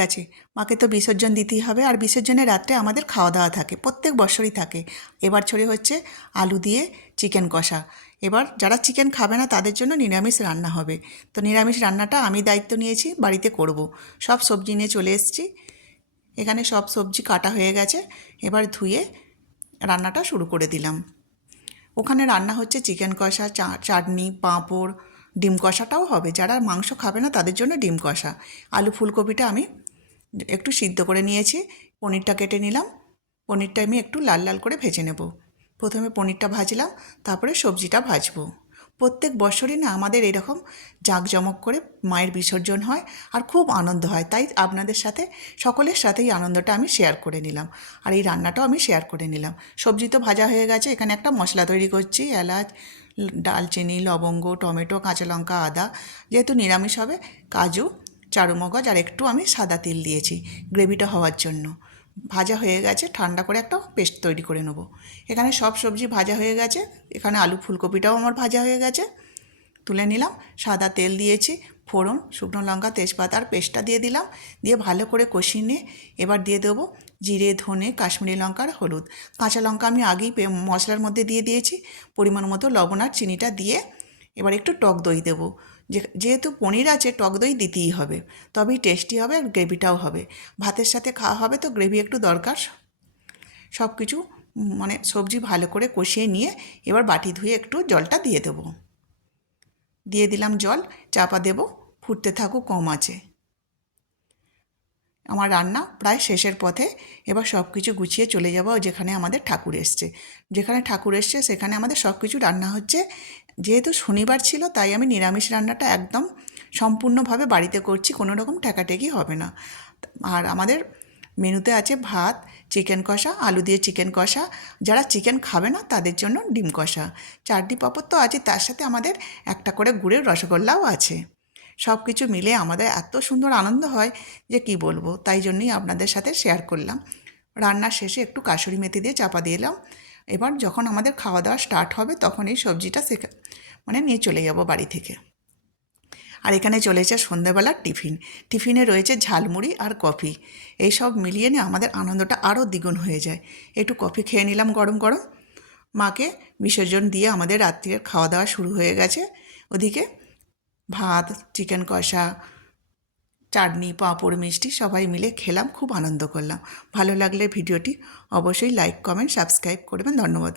গেছে, মাকে তো বিসর্জন দিতেই হবে। আর বিসর্জনের রাত্রে আমাদের খাওয়া দাওয়া থাকে, প্রত্যেক বছরই থাকে। এবার ছড়ে হচ্ছে আলু দিয়ে চিকেন কষা। এবার যারা চিকেন খাবে না তাদের জন্য নিরামিষ রান্না হবে। তো নিরামিষ রান্নাটা আমি দায়িত্ব নিয়েছি, বাড়িতে করব। সব সবজি নিয়ে চলে এসেছি। এখানে সব সবজি কাটা হয়ে গেছে, এবার ধুয়ে রান্নাটা শুরু করে দিলাম। ওখানে রান্না হচ্ছে চিকেন কষা, চাটনি, পাঁপড়, ডিম কষাটাও হবে। যারা মাংস খাবে না তাদের জন্য ডিম কষা। আলু ফুলকপিটা আমি একটু সিদ্ধ করে নিয়েছি, পনিরটা কেটে নিলাম। পনিরটা আমি একটু লাল লাল করে ভেজে নেব। প্রথমে পনিরটা ভাজলাম, তারপরে সবজিটা ভাজবো। প্রত্যেক বছরই না আমাদের এরকম জাঁকজমক করে মায়ের বিসর্জন হয়, আর খুব আনন্দ হয়। তাই আপনাদের সাথে, সকলের সাথেই আনন্দটা আমি শেয়ার করে নিলাম, আর এই রান্নাটাও আমি শেয়ার করে নিলাম। সবজি তো ভাজা হয়ে গেছে, এখানে একটা মশলা তৈরি করছি। এলাচ, দালচিনি, লবঙ্গ, টমেটো, কাঁচা লঙ্কা, আদা। যেহেতু নিরামিষ হবে, কাজু, চারুমগজ আর একটু আমি সাদা তিল দিয়েছি গ্রেভিটা হওয়ার জন্য। ভাজা হয়ে গেছে, ঠান্ডা করে একটা পেস্ট তৈরি করে নেব। এখানে সব সবজি ভাজা হয়ে গেছে, এখানে আলু ফুলকপিটাও আমার ভাজা হয়ে গেছে, তুলে নিলাম। সাদা তেল দিয়েছি, ফোড়ন, শুকনো লঙ্কা, তেজপাতা আর পেস্টটা দিয়ে দিলাম। দিয়ে ভালো করে কষিয়ে নিয়ে এবার দিয়ে দেবো জিরে, ধনে, কাশ্মীরি লঙ্কা আর হলুদ। কাঁচা লঙ্কা আমি আগেই মশলার মধ্যে দিয়ে দিয়েছি। পরিমাণ মতো লবণ আর চিনিটা দিয়ে এবার একটু টক দই দেবো। যেহেতু পনির আছে, টক দই দিতেই হবে, তবেই টেস্টি হবে আর গ্রেভিটাও হবে। ভাতের সাথে খাওয়া হবে তো গ্রেভি একটু দরকার। সব কিছু মানে সবজি ভালো করে কষিয়ে নিয়ে এবার বাটি ধুয়ে একটু জলটা দিয়ে দেবো। দিয়ে দিলাম জল, চাপা দেব, ফুটতে থাকুক কম আঁচে। আমার রান্না প্রায় শেষের পথে। এবার সব কিছু গুছিয়ে চলে যাব যেখানে আমাদের ঠাকুর এসছে। যেখানে ঠাকুর এসছে সেখানে আমাদের সব কিছু রান্না হচ্ছে। যেহেতু শনিবার ছিল, তাই আমি নিরামিষ রান্নাটা একদম সম্পূর্ণভাবে বাড়িতে করছি, কোনো রকম ঠেকাঠেকি হবে না। আর আমাদের মেনুতে আছে ভাত, চিকেন কষা, আলু দিয়ে চিকেন কষা। যারা চিকেন খাবে না তাদের জন্য ডিম কষা, চাটনি, পাঁপড় তো আছে, তার সাথে আমাদের একটা করে গুড়ের রসগোল্লাও আছে। সব কিছু মিলে আমাদের এত সুন্দর আনন্দ হয় যে কি বলবো, তাই জন্যই আপনাদের সাথে শেয়ার করলাম। রান্নার শেষে একটু কাসুরি মেথি দিয়ে চাপা দিলাম। এবার যখন আমাদের খাওয়া দাওয়া স্টার্ট হবে তখন এই সবজিটা মানে নিয়ে চলে যাব বাড়ি থেকে। আর এখানে চলেছে সন্ধ্যেবেলার টিফিন। টিফিনে রয়েছে ঝালমুড়ি আর কফি। এই সব মিলিয়ে নিয়ে আমাদের আনন্দটা আরও দ্বিগুণ হয়ে যায়। একটু কফি খেয়ে নিলাম গরম গরম। মাকে বিসর্জন দিয়ে আমাদের রাত্রির খাওয়া দাওয়া শুরু হয়ে গেছে। ওদিকে ভাত, চিকেন কষা, চাটনি, পাঁপড়, মিষ্টি সবাই মিলে খেলাম, খুব আনন্দ করলাম। ভালো লাগলে ভিডিওটি অবশ্যই লাইক, কমেন্ট, সাবস্ক্রাইব করবেন। ধন্যবাদ।